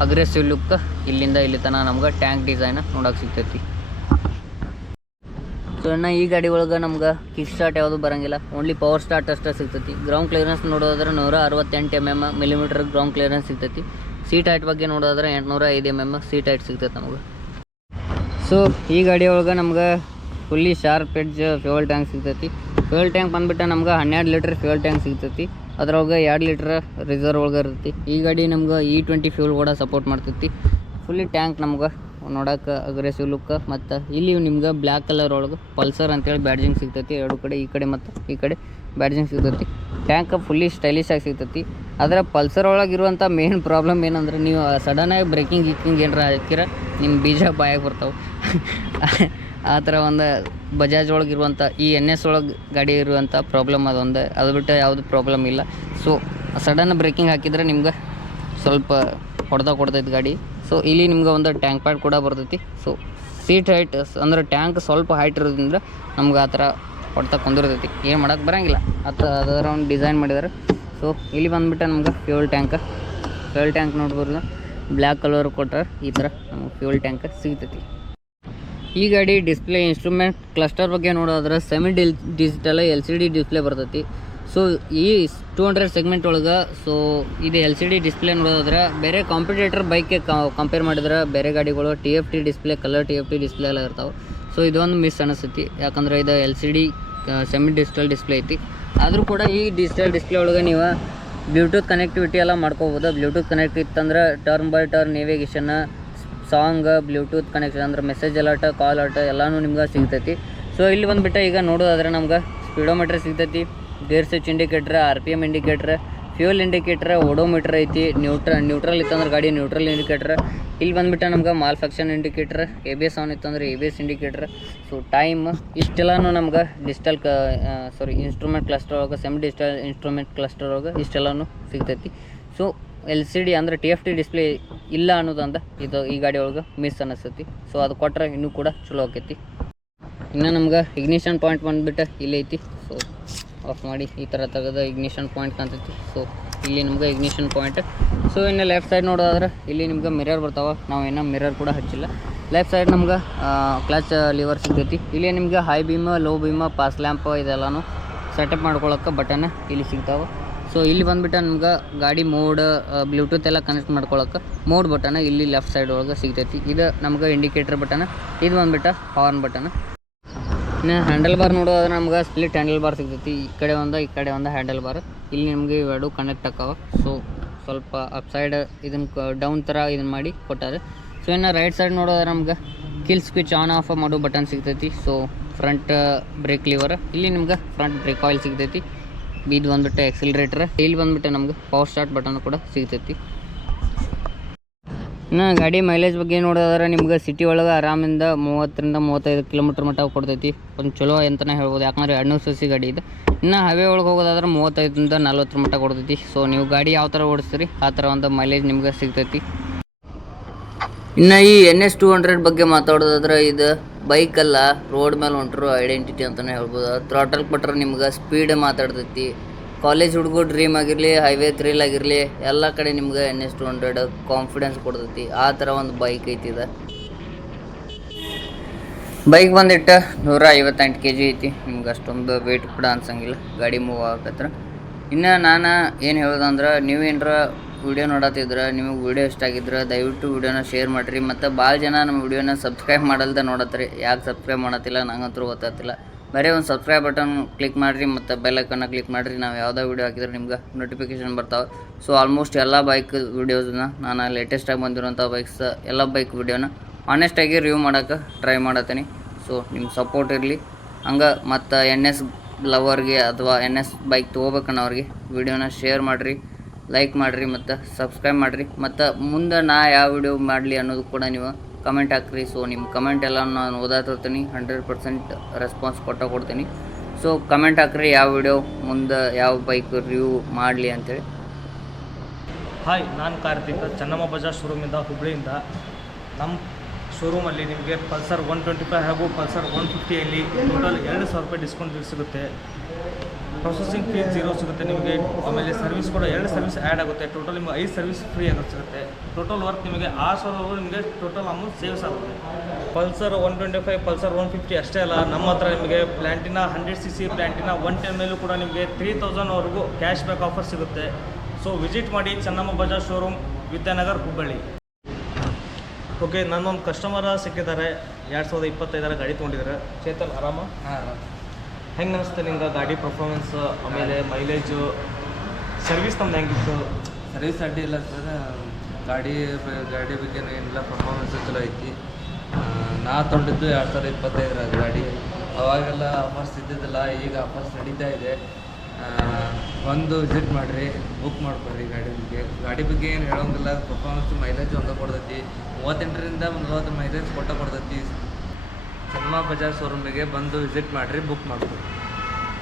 ಅಗ್ರೆಸಿವ್ ಲುಕ್ ಇಲ್ಲಿಂದ ಇಲ್ಲಿ ತನಕ ನಮ್ಗೆ ಟ್ಯಾಂಕ್ ಡಿಸೈನ್ ನೋಡೋಕೆ ಸಿಗ್ತೈತಿ. ಸೊ ಇನ್ನು ಈ ಗಾಡಿ ಒಳಗೆ ನಮ್ಗೆ ಕಿಕ್ ಸ್ಟಾರ್ಟ್ ಯಾವುದು ಬರೋಂಗಿಲ್ಲ, ಓನ್ಲಿ ಪವರ್ ಸ್ಟಾರ್ಟ್ ಅಷ್ಟೇ ಸಿಗ್ತೈತಿ. ಗ್ರೌಂಡ್ ಕ್ಲಿಯರೆನ್ಸ್ ನೋಡೋದಾದ್ರೆ 168 mm ಗ್ರೌಂಡ್ ಕ್ಲಿಯರೆನ್ಸ್ ಸಿಗ್ತೈತಿ. ಸೀಟ್ ಹೈಟ್ ಬಗ್ಗೆ ನೋಡೋದಾದ್ರೆ 805 mm ಸೀಟ್ ಹೈಟ್ ಸಿಗ್ತೈತೆ ನಮ್ಗೆ. ಸೊ ಈ ಗಾಡಿ ಒಳಗೆ ನಮ್ಗೆ fully sharp edge fuel tank ಸಿಗ್ತೈತಿ. ಫ್ಯೂಯಲ್ ಟ್ಯಾಂಕ್ ಬಂದುಬಿಟ್ಟು ನಮ್ಗೆ 12 ಲೀಟ್ರ್ ಫ್ಯೂಯಲ್ ಟ್ಯಾಂಕ್ ಸಿಗ್ತೈತಿ. ಅದ್ರೊಳಗೆ 2 ಲೀಟ್ರ್ ರಿಸರ್ವ್ ಒಳಗೆ ಇರ್ತೈತಿ. ಈ ಗಾಡಿ ನಮ್ಗೆ E20 ಫ್ಯೂಲ್ ಕೂಡ ಸಪೋರ್ಟ್ ಮಾಡ್ತೈತಿ. ಫುಲ್ಲಿ ಟ್ಯಾಂಕ್ ನಮ್ಗೆ ನೋಡೋಕೆ ಅಗ್ರೆಸಿವ್ ಲುಕ್. ಮತ್ತು ಇಲ್ಲಿ ನಿಮ್ಗೆ ಬ್ಲ್ಯಾಕ್ ಕಲರ್ ಒಳಗೆ ಪಲ್ಸರ್ ಅಂತೇಳಿ ಬ್ಯಾಡ್ಜಿಂಗ್ ಸಿಗ್ತೈತಿ. ಎರಡು ಕಡೆ ಈ ಕಡೆ ಮತ್ತು ಈ ಕಡೆ ಬ್ಯಾಡ್ಜಿಂಗ್ ಸಿಗ್ತೈತಿ. ಟ್ಯಾಂಕ್ ಫುಲ್ಲಿ ಸ್ಟೈಲಿಶ್ ಆಗಿ ಸಿಗ್ತೈತಿ. ಆದರೆ ಪಲ್ಸರ್ ಒಳಗೆ ಇರುವಂಥ ಮೇನ್ ಪ್ರಾಬ್ಲಮ್ ಏನಂದ್ರೆ, ನೀವು ಸಡನ್ನಾಗಿ ಬ್ರೇಕಿಂಗ್ ಏನಾರ ಹಾಕಿರ ನಿಮ್ಮ ಬೀಜ ಬಾಯಾಗಿ ಬರ್ತಾವೆ. ಆ ಥರ ಒಂದು ಬಜಾಜ್ ಒಳಗೆ ಇರುವಂಥ ಈ NS ಒಳಗೆ ಗಾಡಿ ಇರುವಂಥ ಪ್ರಾಬ್ಲಮ್ ಅದೊಂದು. ಅದು ಬಿಟ್ಟು ಯಾವುದು ಪ್ರಾಬ್ಲಮ್ ಇಲ್ಲ. ಸೊ ಸಡನ್ ಬ್ರೇಕಿಂಗ್ ಹಾಕಿದರೆ ನಿಮ್ಗೆ ಸ್ವಲ್ಪ ಕೊಡ್ತೈತಿ ಗಾಡಿ. ಸೊ ಇಲ್ಲಿ ನಿಮ್ಗೆ ಒಂದು ಟ್ಯಾಂಕ್ ಪ್ಯಾಡ್ ಕೂಡ ಬರ್ತೈತಿ. ಸೊ ಸೀಟ್ ಹೈಟ್ ಅಂದ್ರೆ ಟ್ಯಾಂಕ್ ಸ್ವಲ್ಪ ಹೈಟ್ ಇರೋದ್ರಿಂದ ನಮ್ಗೆ ಆ ಥರ ಹೊಡ್ತಾ ಕುಂದಿರ್ತೈತಿ, ಏನು ಮಾಡೋಕ್ಕೆ ಬರೋಂಗಿಲ್ಲ. ಅದರ ಒಂದು ಡಿಸೈನ್ ಮಾಡಿದ್ದಾರೆ. ಸೊ ಇಲ್ಲಿ ಬಂದುಬಿಟ್ಟು ನಮ್ಗೆ ಫ್ಯೂಯಲ್ ಟ್ಯಾಂಕ್ ನೋಡ್ಬೋದು, ಬ್ಲ್ಯಾಕ್ ಕಲರ್ ಕೊಟ್ಟರೆ ಈ ಥರ ನಮ್ಗೆ ಫ್ಯೂಯಲ್ ಟ್ಯಾಂಕ್ ಸಿಗ್ತೈತಿ. ಈ ಗಾಡಿ ಡಿಸ್ಪ್ಲೇ ಇನ್ಸ್ಟ್ರೂಮೆಂಟ್ ಕ್ಲಸ್ಟರ್ ಬಗ್ಗೆ ನೋಡೋದ್ರೆ ಡಿಜಿಟಲ್ LCD ಡಿಸ್ಪ್ಲೇ ಬರ್ತೈತಿ. ಸೊ ಈ 200 ಸೆಗ್ಮೆಂಟ್ ಒಳಗೆ ಸೊ ಇದು LCD ಡಿಸ್ಪ್ಲೇ ನೋಡೋದ್ರೆ ಬೇರೆ ಕಾಂಪಿಟೇಟರ್ ಬೈಕ್ಗೆ ಕಂಪೇರ್ ಮಾಡಿದ್ರೆ ಬೇರೆ ಗಾಡಿಗಳು TFT display, colour TFT display ಎಲ್ಲ ಇರ್ತಾವೆ. ಸೊ ಇದೊಂದು ಮಿಸ್ ಅನಿಸ್ತೈತಿ, ಯಾಕಂದ್ರೆ ಇದು LCD ಸೆಮಿ ಡಿಜಿಟಲ್ ಡಿಸ್ಪ್ಲೇ ಐತಿ. ಆದರೂ ಕೂಡ ಈ ಡಿಜಿಟಲ್ ಡಿಸ್ಪ್ಲೇ ಒಳಗೆ ನೀವು ಬ್ಲೂಟೂತ್ ಕನೆಕ್ಟಿವಿಟಿ ಎಲ್ಲ ಮಾಡ್ಕೋಬೋದು. ಬ್ಲೂಟೂತ್ ಕನೆಕ್ಟ್ ಇತ್ತಂದ್ರೆ turn by turn navigation, song, Bluetooth connection ಅಂದ್ರೆ ಮೆಸೇಜ್ ಅಲರ್ಟ್, ಕಾಲ್ ಅಲರ್ಟ್ ಎಲ್ಲನೂ ನಿಮ್ಗೆ ಸಿಗ್ತೈತಿ. ಸೊ ಇಲ್ಲಿ ಬಂದುಬಿಟ್ಟು ಈಗ ನೋಡೋದಾದ್ರೆ ನಮ್ಗೆ ಸ್ಪೀಡೋಮೀಟ್ರ್ ಸಿಗ್ತೈತಿ, gear switch indicator, RPM indicator, fuel indicator, odometer ಐತಿ. ನ್ಯೂಟ್ರಲ್ ಇತ್ತಂದ್ರೆ ಗಾಡಿ ನ್ಯೂಟ್ರಲ್ ಇಂಡಿಕೇಟ್ರ್. ಇಲ್ಲಿ ಬಂದುಬಿಟ್ಟು ನಮ್ಗೆ ಮಾಲ್ಫಂಕ್ಷನ್ ಇಂಡಿಕೇಟ್ರ್, ABS ಆನ್ ಇತ್ತಂದ್ರೆ ABS ಇಂಡಿಕೇಟ್ರ್. ಸೊ ಟೈಮ್ ಇಷ್ಟೆಲ್ಲನೂ ನಮ್ಗೆ ಡಿಜಿಟಲ್ ಇನ್ಸ್ಟ್ರೂಮೆಂಟ್ ಕ್ಲಸ್ಟರ್ ಒಳಗೆ, ಸೆಮಿ ಡಿಜಿಟಲ್ ಇನ್ಸ್ಟ್ರೂಮೆಂಟ್ ಕ್ಲಸ್ಟರ್ ಒಳಗೆ ಇಷ್ಟೆಲ್ಲನೂ ಸಿಗ್ತೈತಿ. ಸೊ LCD ಅಂದರೆ TFT ಡಿಸ್ಪ್ಲೇ ಇಲ್ಲ ಅನ್ನೋದಂದ ಇದು ಈ ಗಾಡಿ ಒಳಗೆ ಮಿಸ್ ಅನಿಸ್ತೈತಿ. ಸೊ ಅದು ಕೊಟ್ಟರೆ ಇನ್ನೂ ಕೂಡ ಚಲೋ ಆಕೈತಿ. ಇನ್ನು ನಮ್ಗೆ ಇಗ್ನಿಷನ್ ಪಾಯಿಂಟ್ ಬಂದುಬಿಟ್ಟು ಇಲ್ಲಿ ಐತಿ. ಸೊ ಆಫ್ ಮಾಡಿ ಈ ಥರ ತೆಗೆದ ಇಗ್ನಿಷನ್ ಪಾಯಿಂಟ್ ಕಾಣ್ತೈತಿ. ಸೊ ಇಲ್ಲಿ ನಿಮ್ಗೆ ಇಗ್ನಿಷನ್ ಪಾಯಿಂಟ್. ಸೊ ಇನ್ನು ಲೆಫ್ಟ್ ಸೈಡ್ ನೋಡೋದಾದ್ರೆ ಇಲ್ಲಿ ನಿಮ್ಗೆ ಮಿರರ್ ಬರ್ತಾವೆ. ನಾವು ಇನ್ನೂ ಮಿರರ್ ಕೂಡ ಹಚ್ಚಿಲ್ಲ. ಲೆಫ್ಟ್ ಸೈಡ್ ನಮ್ಗೆ ಕ್ಲಚ್ ಲಿವರ್ ಸಿಗ್ತೈತಿ. ಇಲ್ಲಿ ನಿಮ್ಗೆ high beam, low beam, pass lamp ಇದೆಲ್ಲನೂ ಸೆಟಪ್ ಮಾಡ್ಕೊಳಕ್ಕೆ ಬಟನ್ ಇಲ್ಲಿ ಸಿಗ್ತಾವೆ. ಸೊ ಇಲ್ಲಿ ಬಂದುಬಿಟ್ಟು ನಮ್ಗೆ ಗಾಡಿ ಮೋಡ್, ಬ್ಲೂಟೂತ್ ಎಲ್ಲ ಕನೆಕ್ಟ್ ಮಾಡ್ಕೊಳಕ್ಕೆ ಮೋಡ್ ಬಟನ್ ಇಲ್ಲಿ ಲೆಫ್ಟ್ ಸೈಡ್ ಒಳಗೆ ಸಿಗ್ತೈತಿ. ಇದು ನಮ್ಗೆ ಇಂಡಿಕೇಟರ್ ಬಟನ್, ಇದು ಬಂದುಬಿಟ್ಟು ಹಾರ್ನ್ ಬಟನ್. ಇನ್ನು ಹ್ಯಾಂಡಲ್ ಬಾರ್ ನೋಡೋದ್ರೆ ನಮ್ಗೆ ಸ್ಪ್ಲಿಟ್ ಹ್ಯಾಂಡಲ್ ಬಾರ್ ಸಿಗ್ತೈತಿ. ಈ ಕಡೆ ಒಂದು ಹ್ಯಾಂಡಲ್ ಬಾರ್. ಇಲ್ಲಿ ನಿಮಗೆ ಇವೆರಡು ಕನೆಕ್ಟ್ ಆಕಾವ. ಸೊ ಸ್ವಲ್ಪ ಅಪ್ ಸೈಡ್ ಇದನ್ನು ಡೌನ್ ಥರ ಇದನ್ನು ಮಾಡಿ ಕೊಟ್ಟಾರೆ. ಸೊ ಇನ್ನು ರೈಟ್ ಸೈಡ್ ನೋಡೋದ್ರೆ ನಮ್ಗೆ ಕಿಲ್ ಸ್ವಿಚ್ ಆನ್ ಆಫ್ ಮಾಡೋ ಬಟನ್ ಸಿಗ್ತೈತಿ. ಸೊ ಫ್ರಂಟ್ ಬ್ರೇಕ್ ಲಿವರ್, ಇಲ್ಲಿ ನಿಮ್ಗೆ ಫ್ರಂಟ್ ಬ್ರೇಕ್ ಆಯಿಲ್ ಸಿಗ್ತೈತಿ. ಇದು ಬಂದುಬಿಟ್ಟು ಎಕ್ಸಿಲರೇಟರ್. ಇಲ್ಲಿ ಬಂದುಬಿಟ್ಟು ನಮ್ಗೆ ಪವರ್ ಸ್ಟಾರ್ಟ್ ಬಟನ್ ಕೂಡ ಸಿಗ್ತೈತಿ. ಇನ್ನು ಗಾಡಿ ಮೈಲೇಜ್ ಬಗ್ಗೆ ನೋಡೋದಾದ್ರೆ ನಿಮ್ಗೆ ಸಿಟಿ ಒಳಗೆ ಆರಾಮಿಂದ 30ರಿಂದ 35 ಕಿಲೋಮೀಟ್ರ್ ಮಟ್ಟ ಕೊಡ್ತೈತಿ. ಒಂದು ಚಲೋ ಅಂತಲೇ ಹೇಳ್ಬೋದು, ಯಾಕಂದರೆ 200 cc ಗಾಡಿ ಇದೆ. ಇನ್ನು ಹೈವೇ ಒಳಗೆ ಹೋಗೋದಾದ್ರೆ 35ರಿಂದ 40 ಮಟ್ಟ ಕೊಡ್ತೈತಿ. ಸೊ ನೀವು ಗಾಡಿ ಯಾವ ಥರ ಓಡಿಸ್ತೀರಿ ಆ ಥರ ಒಂದು ಮೈಲೇಜ್ ನಿಮ್ಗೆ ಸಿಗ್ತೈತಿ. ಇನ್ನು ಈ NS 200 ಬಗ್ಗೆ ಮಾತಾಡೋದಾದ್ರೆ ಇದು ಬೈಕಲ್ಲ, ರೋಡ್ ಮೇಲೆ ಹೊಂಟರು ಐಡೆಂಟಿಟಿ ಅಂತಲೇ ಹೇಳ್ಬೋದು. ಥ್ರಾಟಲ್ ಕೊಟ್ಟರೆ ನಿಮ್ಗೆ ಸ್ಪೀಡ್ ಮಾತಾಡ್ತೈತಿ. ಕಾಲೇಜ್ ಹುಡುಗರು ಡ್ರೀಮ್ ಆಗಿರಲಿ, ಹೈವೇ ಥ್ರಿಲ್ ಆಗಿರಲಿ, ಎಲ್ಲ ಕಡೆ ನಿಮ್ಗೆ NS 200 ಕಾನ್ಫಿಡೆನ್ಸ್ ಕೊಡ್ತೈತಿ. ಆ ಥರ ಒಂದು ಬೈಕ್ ಐತಿ ಇದು. ಬೈಕ್ ಬಂದಿಟ್ಟು 158 kg ಐತಿ. ನಿಮ್ಗೆ ಅಷ್ಟೊಂದು ವೆಯ್ಟ್ ಕೂಡ ಅನ್ಸಂಗಿಲ್ಲ ಗಾಡಿ ಮೂವ್ ಆಗತ್ರ. ಇನ್ನು ನಾನು ಏನು ಹೇಳೋದಂದ್ರೆ, ನೀವು ಏನರ ವಿಡಿಯೋ ನೋಡತ್ತಿದ್ರೆ ನಿಮಗೆ ವಿಡಿಯೋ ಇಷ್ಟ ಆಗಿದ್ರೆ ದಯವಿಟ್ಟು ವಿಡಿಯೋನ ಶೇರ್ ಮಾಡಿರಿ ಮತ್ತು ಭಾಳ ಜನ ನಮ್ಮ ವಿಡಿಯೋನ ಸಬ್ಸ್ಕ್ರೈಬ್ ಮಾಡಲ್ದೆ ನೋಡತ್ರಿ. ಯಾಕೆ ಸಬ್ಸ್ಕ್ರೈಬ್ ಮಾಡತ್ತಿಲ್ಲ ನಂಗಂತೂ ಗೊತ್ತಾಗ್ತಿಲ್ಲ. ಬರೀ ಒಂದು ಸಬ್ಸ್ಕ್ರೈಬ್ ಬಟನ್ ಕ್ಲಿಕ್ ಮಾಡಿರಿ ಮತ್ತು ಬೆಲ್ ಐಕನ್ನ ಕ್ಲಿಕ್ ಮಾಡಿರಿ. ನಾವು ಯಾವುದೇ ವಿಡಿಯೋ ಹಾಕಿದ್ರೆ ನಿಮ್ಗೆ ನೋಟಿಫಿಕೇಷನ್ ಬರ್ತಾವೆ. ಸೊ ಆಲ್ಮೋಸ್ಟ್ ಎಲ್ಲ ಬೈಕ್ ವಿಡಿಯೋಸ್ನ ನಾನು ಲೇಟೆಸ್ಟಾಗಿ ಬಂದಿರೋಂಥ ಬೈಕ್ಸ್ ಎಲ್ಲ ಬೈಕ್ ವಿಡಿಯೋನ ಆನೆಸ್ಟಾಗಿ ರಿವ್ಯೂ ಮಾಡೋಕ್ಕೆ ಟ್ರೈ ಮಾಡತ್ತೀನಿ. ಸೊ ನಿಮ್ಮ ಸಪೋರ್ಟ್ ಇರಲಿ. ಹಂಗೆ ಮತ್ತು NS ಲವರ್ಗೆ ಅಥವಾ NS ಬೈಕ್ ತೊಗೋಬೇಕನ್ನೋರಿಗೆ ವಿಡಿಯೋನ ಶೇರ್ ಮಾಡಿರಿ, ಲೈಕ್ ಮಾಡಿರಿ ಮತ್ತು ಸಬ್ಸ್ಕ್ರೈಬ್ ಮಾಡಿರಿ. ಮತ್ತು ಮುಂದೆ ನಾ ಯಾವ ವಿಡಿಯೋ ಮಾಡಲಿ ಅನ್ನೋದು ಕೂಡ ನೀವು ಕಮೆಂಟ್ ಹಾಕ್ರಿ. ಸೊ ನಿಮ್ಮ ಕಮೆಂಟ್ ಎಲ್ಲ ನಾನು ಓದಾತಿರ್ತೀನಿ, 100% ರೆಸ್ಪಾನ್ಸ್ ಕೊಡ್ತೀನಿ. ಸೊ ಕಮೆಂಟ್ ಹಾಕ್ರಿ ಯಾವ ವಿಡಿಯೋ ಮುಂದೆ ಯಾವ ಬೈಕ್ ರಿವ್ಯೂ ಮಾಡಲಿ ಅಂಥೇಳಿ. ಹಾಯ್, ನಾನು ಕಾರ್ತಿಕ್, ಚೆನ್ನಮ್ಮ ಬಜಾಜ್ ಶೋರೂಮಿಂದ ಹುಬ್ಬಳ್ಳಿಯಿಂದ. ನಮ್ಮ ಶೋರೂಮಲ್ಲಿ ನಿಮಗೆ ಪಲ್ಸರ್ 125 ಹಾಗೂ ಪಲ್ಸರ್ 150ಯಲ್ಲಿ ಟೋಟಲ್ 2,000 ರೂಪಾಯಿ ಡಿಸ್ಕೌಂಟ್ ಸಿಗುತ್ತೆ. ಪ್ರೊಸೆಸಿಂಗ್ ಫೀಸ್ 0 ಸಿಗುತ್ತೆ ನಿಮಗೆ. ಆಮೇಲೆ ಸರ್ವಿಸ್ ಕೂಡ 2 ಸರ್ವಿಸ್ ಆ್ಯಡ್ ಆಗುತ್ತೆ. ಟೋಟಲ್ ನಿಮಗೆ 5 ಸರ್ವಿಸ್ ಫ್ರೀ ಆಗೋದು ಸಿಗುತ್ತೆ. ಟೋಟಲ್ ವರ್ಕ್ ನಿಮಗೆ 6,000 ನಿಮಗೆ ಟೋಟಲ್ ಅಮೌಂಟ್ ಸೇವ್ಸ್ ಆಗುತ್ತೆ. ಪಲ್ಸರ್ 125, ಪಲ್ಸರ್ 150 ಅಷ್ಟೇ ಅಲ್ಲ, ನಮ್ಮ ಹತ್ರ ನಿಮಗೆ ಪ್ಲ್ಯಾಂಟಿನ 100cc ಪ್ಲ್ಯಾಂಟಿನ 110 ಮೇಲೂ ಕೂಡ ನಿಮಗೆ 3,000ವರೆಗೂ ಕ್ಯಾಶ್ ಬ್ಯಾಕ್ ಆಫರ್ ಸಿಗುತ್ತೆ. ಸೊ ವಿಸಿಟ್ ಮಾಡಿ ಚೆನ್ನಮ್ಮ ಬಜಾಜ್ ಶೋರೂಮ್, ವಿದ್ಯಾನಗರ್, ಹುಬ್ಬಳ್ಳಿ. ಓಕೆ, ನನ್ನೊಂದು ಕಸ್ಟಮರ ಸಿಕ್ಕಿದ್ದಾರೆ. 2025 ಗಾಡಿ ತೊಗೊಂಡಿದ್ದಾರೆ. ಚೇತನ್ ಆರಾಮ? ಹೆಂಗೆ ಅನಿಸ್ತು ನಿಂಗೆ ಗಾಡಿ ಪರ್ಫಾರ್ಮೆನ್ಸ್, ಆಮೇಲೆ ಮೈಲೇಜು, ಸರ್ವಿಸ್ ನಮ್ದು ಹೆಂಗಿತ್ತು? ಸರ್ವಿಸ್ ಅಡ್ಡಿ ಇಲ್ಲ ಸರ್. ಗಾಡಿ ಬಗ್ಗೆ ಏನಿಲ್ಲ, ಪರ್ಫಾರ್ಮೆನ್ಸ್ ಚಲೋ ಐತಿ. ನಾ ತೊಗೊಂಡಿದ್ದು 2025 ಗಾಡಿ. ಅವಾಗೆಲ್ಲ ಆಫರ್ಸ್ ಇದ್ದಿದ್ದಿಲ್ಲ, ಈಗ ಆಫರ್ಸ್ ನಡೀತಾ ಇದೆ. ಒಂದು ವಿಸಿಟ್ ಮಾಡಿರಿ, ಬುಕ್ ಮಾಡ್ಕೊಡ್ರಿ. ಗಾಡಿ ಬಗ್ಗೆ ಏನು ಹೇಳೋಂಗಿಲ್ಲ. ಪರ್ಫಾರ್ಮೆನ್ಸ್ ಮೈಲೇಜ್ ಒಂದು ಕೊಡ್ತೈತಿ. 38ರಿಂದ 40 ಮೈಲೇಜ್ ಕೊಡ್ತೈತಿ. ಚೆನ್ನಮ್ಮ ಬಜಾಜ್ ಶೋರೂಮಿಗೆ ಬಂದು ವಿಸಿಟ್ ಮಾಡಿರಿ, ಬುಕ್ ಮಾಡ್ಕೊಡಿ.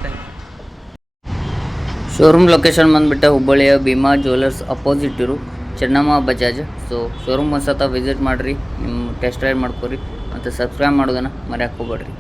Thank you. ಶೋರೂಮ್ ಲೊಕೇಶನ್ ಬಂದುಬಿಟ್ಟು ಹುಬ್ಬಳ್ಳಿಯ ಭೀಮಾ ಜ್ಯುವೆಲರ್ಸ್ ಅಪೋಸಿಟ್ ಇರು ಚೆನ್ನಮ್ಮ ಬಜಾಜ್. ಸೊ ಶೋರೂಮ್ ಒಂದು ಸತ ವಿಸಿಟ್ ಮಾಡಿರಿ, ನಿಮ್ಮ ಟೆಸ್ಟ್ ರೈಡ್ ಮಾಡ್ಕೊರಿ ಮತ್ತು ಸಬ್ಸ್ಕ್ರೈಬ್ ಮಾಡೋದನ್ನು ಮರೆಯೋಕೆ ಹೋಗ್ಬೇಡ್ರಿ.